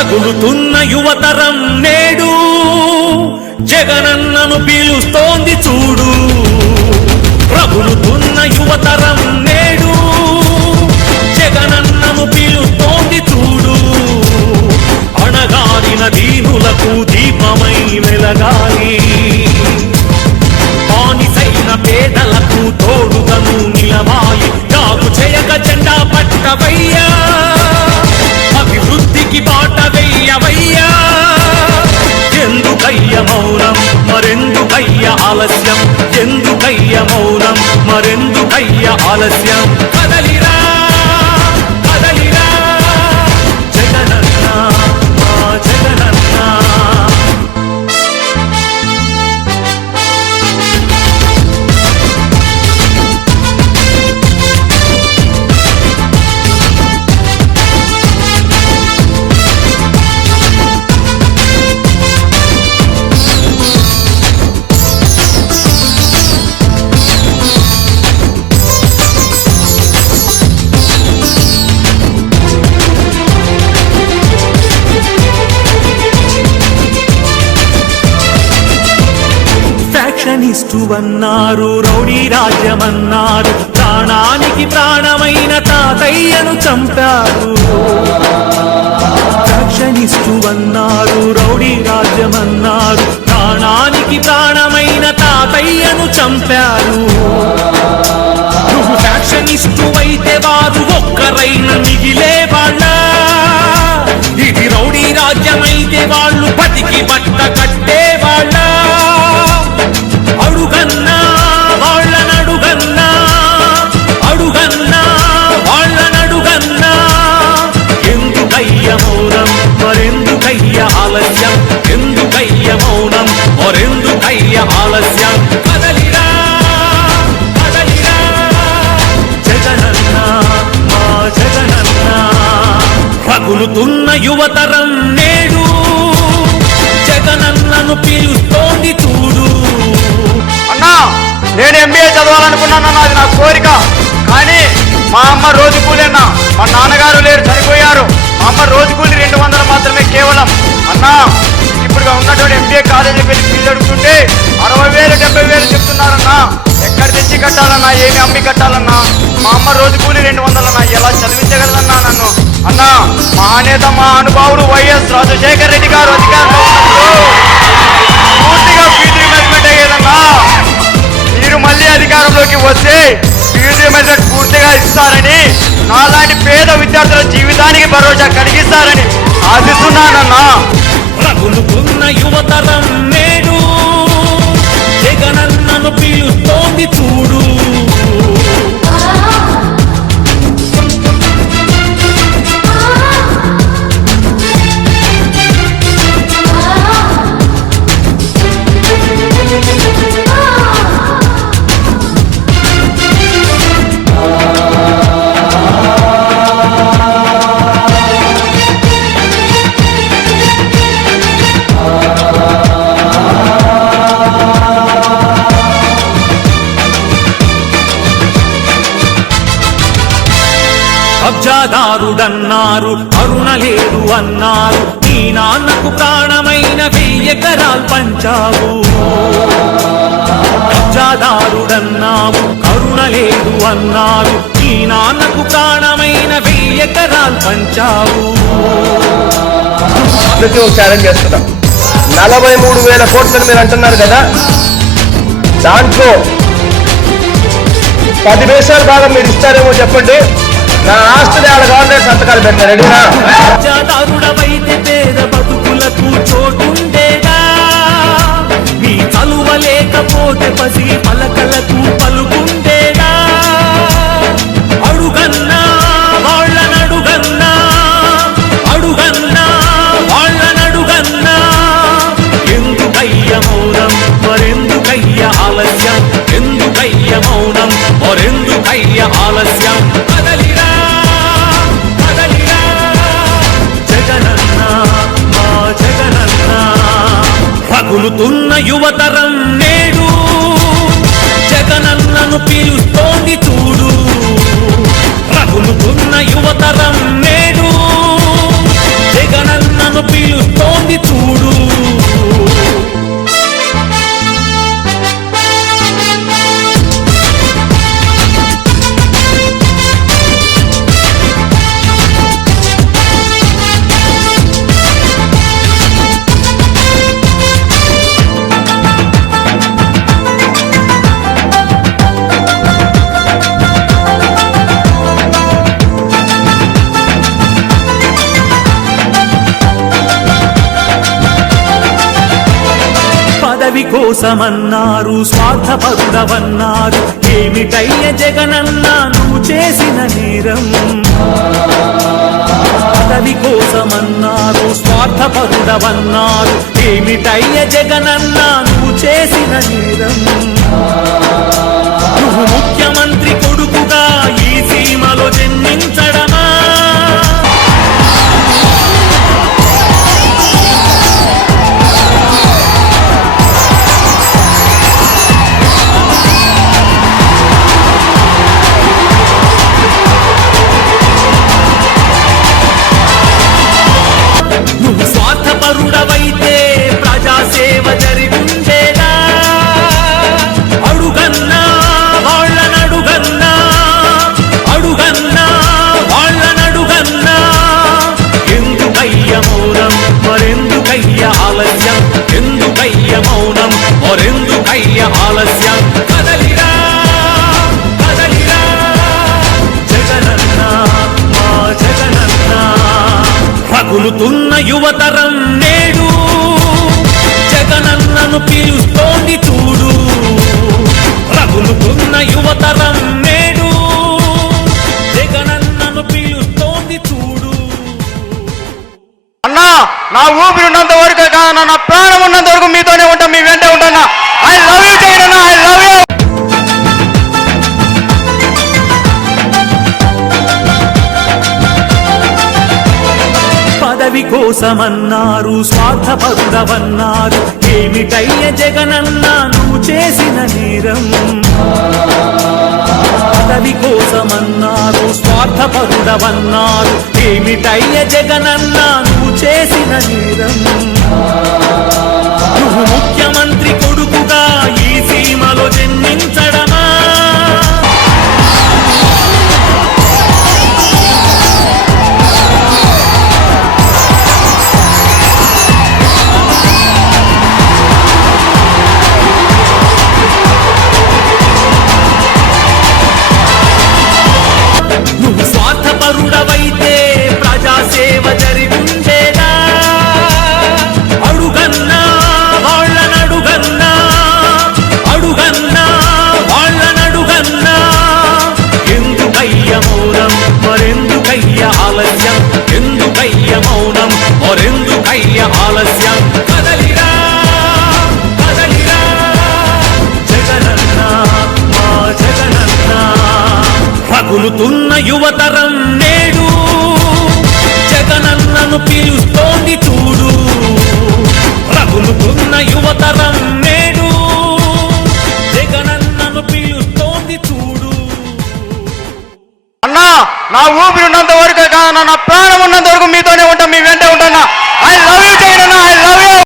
రగులుతున్న యువతరం నేడు జగనన్నను పీలుస్తోంది చూడు. రగులుతున్న యువతరం నేడు జగనన్నను పీలుస్తోంది చూడు. అణగారిన దీనులకు దీపమై వెలగాలి, బానిసైన పేదలకు తోడుగను నిలవాలి. జాగు చేయక జెండా పట్టవయ్యా, అభివృద్ధికి బాట వెయ్యవయ్యా. ఎందుకయ్య మౌనం మరెందుకయ్య ఆలస్యం, ఎందుకయ్య మౌనం మరెందుకయ్య ఆలస్యం. కదలిరా కదలిరా జగనన్న మా జగనన్న. అన్నారు రౌడీ రాజ్యమన్నారు, ప్రాణానికి ప్రాణమైన తాతయ్యను చంపారు. ఫ్యాక్షనిస్టు అన్నారు రౌడీ రాజ్యమన్నారు, ప్రాణానికి ప్రాణమైన తాతయ్యను చంపారు. నువ్వు ఫ్యాక్షనిస్టు అయితే వారు ఒక్కరైనా మిగిలే వాళ్ళ, ఇది రౌడీ రాజ్యమైతే వాళ్ళు బతికి బట్ట కట్టే వాళ్ళ. అడుగన్నా వాళ్ళనడుగన్నా, అడుగన్నా వాళ్ళనడుగన్నా. ఎందుకయ్య మౌనం మరెందుకయ్య ఆలస్యం, ఎందుకయ్య మౌనం మరెందుకయ్య ఆలస్యం. కదలిరా కదలిరా జగనన్న మా జగనన్న. రగులుతున్న యువతరం నేడు జగనన్నను పిలుస్తోంది చూడు. అన్నా నేను ఎంబీఏ చదవాలనుకున్నానన్నా, అది నా కోరిక. కానీ మా అమ్మ రోజు కూలి అన్నా, మా నాన్నగారు లేరు చనిపోయారు. మా అమ్మ రోజు కూలి 200 మాత్రమే కేవలం. అన్నా ఇప్పుడు ఉన్నటువంటి ఎంబీఏ కాలేజీకి వెళ్ళి ఫీజు అడుగుతుంటే 60,000 70,000 చెప్తున్నారన్నా. ఎక్కడ తెచ్చి కట్టాలన్నా, ఏమి అమ్మి కట్టాలన్నా? మా అమ్మ రోజు కూలి 200 అన్నా, ఎలా చదివించగలదన్నా నన్ను? అన్నా మా నేత మా అనుభావుడు వైఎస్ రాజశేఖర రెడ్డి గారు అధికారంలో పూర్తిగా ఫీజు రిమెంట్మెంట్ అయ్యేదన్నా. మీరు మళ్ళీ అధికారంలోకి వస్తే ఫీజు రిమెంట్మెంట్ పూర్తిగా ఇస్తారని, నాలాంటి పేద విద్యార్థుల జీవితానికి భరోసా కలిగిస్తారని ఆశిస్తున్నానన్నా. రగులుతున్న యువతరం నేడు జగనన్నను పిలుస్తోంది చూడు. కబ్జాదారుడన్నారు, కరుణ లేదు అన్నారు, నీ నాన్నకు ప్రాణమైన 1000 ఎకరాలు పంచావు. కబ్జాదారుడన్నావు, కరుణ లేదు అన్నారు, నీ నాన్నకు ప్రాణమైన 1000 ఎకరాలు పంచావు. ఛాలెంజ్ చేస్తున్నాం. 43,000 కోట్లని మీరు అంటున్నారు కదా, దాంట్లో 10 పైసలు భాగం మీరు ఇస్తారేమో చెప్పండి. నా ఆస్తిని ఆడ గవర్నమెంట్ సంతకాలు పెట్టారు. రెడీనా? కబ్జాదారుడవైతే పేద బతుకులకు చోటుండేదా, నీ చలువ లేకపోతే పసి పలకలకు పలుకుండేదా. అడుగన్నా వాళ్ళనడుగన్నా, అడుగన్నా వాళ్ళనడుగన్నా. ఎందుకయ్య మౌనం మరెందుకయ్య ఆలస్యం, ఎందుకయ్య మౌనం మరెందుకయ్య ఆలస్యం. కదలిరా కదలిరా జగనన్న మా జగనన్న. రగులుతున్న యువతరం నేడు జగనన్నను పిలుస్తోంది చూడు. రగులుతున్న యువతరం నేడు జగనన్నను పదవి కోసమన్నారు, స్వార్థపరుడవన్నారు, ఏమిటయ్య జగనన్న నువ్వు చేసిన నేరం. పదవి కోసమన్నారు, స్వార్థపరుడవన్నారు, ఏమిటయ్య జగనన్న నువ్వు చేసిన నేరం. నువ్వు ముఖ్యమంత్రి కొడుకుగా ఈ సీమలో జన్మించడమా? నువ్వు స్వార్థపరుడవైతే ప్రజాసేవ జరిగుండేదా? అడుగన్నా వాళ్ళనడుగన్నా, అడుగన్నా వాళ్ళనడుగన్నా, ఎందుకయ్య మౌనం మరెందుకయ్య ఆలస్యం, ఎందుకయ్య మౌనం మరెందుకయ్య ఆలస్యం. కదలిరా కదలిరా జగనన్న, మా జగనన్న. రగులుతున్న యువతరం నేడు జగనన్నను పిలుస్తోంది చూడు. రగులుతున్న యువతరం నేడు జగనన్నను పిలుస్తోంది చూడు. అన్నా, నా ఊపిరి ఉన్నంత వరకు కాదన్నా, నా ప్రాణం ఉన్నంత వరకు మీతోనే ఉంటా, మీ వెంటే ఉంటా. I love you Jagan, I love you. పదవి కోసమన్నారు, స్వార్థపరుడవన్నారు, ఏమిటయ్య జగనన్న నువ్వు చేసిన నేరం. పదవి కోసమన్నారు, స్వార్థపరుడవన్నారు, ఏమిటయ్య జగనన్న నువ్వు చేసిన నేరం. నువ్వు ముఖ్యమంత్రి కొడుకుగా ఈ సీమలో జన్మించడమా? నువ్వు స్వార్థపరుడవైతే ప్రజాసేవ జరిగుండేదా? అడుగన్నా వాళ్ళనడుగన్నా, అడుగన్నా వాళ్ళనడుగన్నా, ఎందుకయ్య మౌనం మరెందుకయ్య ఆలస్యం, ఎందుకయ్య మౌనం మరెందుకయ్య ఆలస్యం. కదలిరా కదలిరా జగనన్న, మా జగనన్న. రగులుతున్న యువతరం నేడు జగనన్నను పిలుస్తోంది చూడు. రగులుతున్న యువతరం నేడు జగనన్నను పిలుస్తోంది చూడు. అన్నా, నా ఊపిరి ఉన్నంత వరకు కాదన్నా, నా ప్రాణం ఉన్నంత వరకు మీతోనే ఉంటా.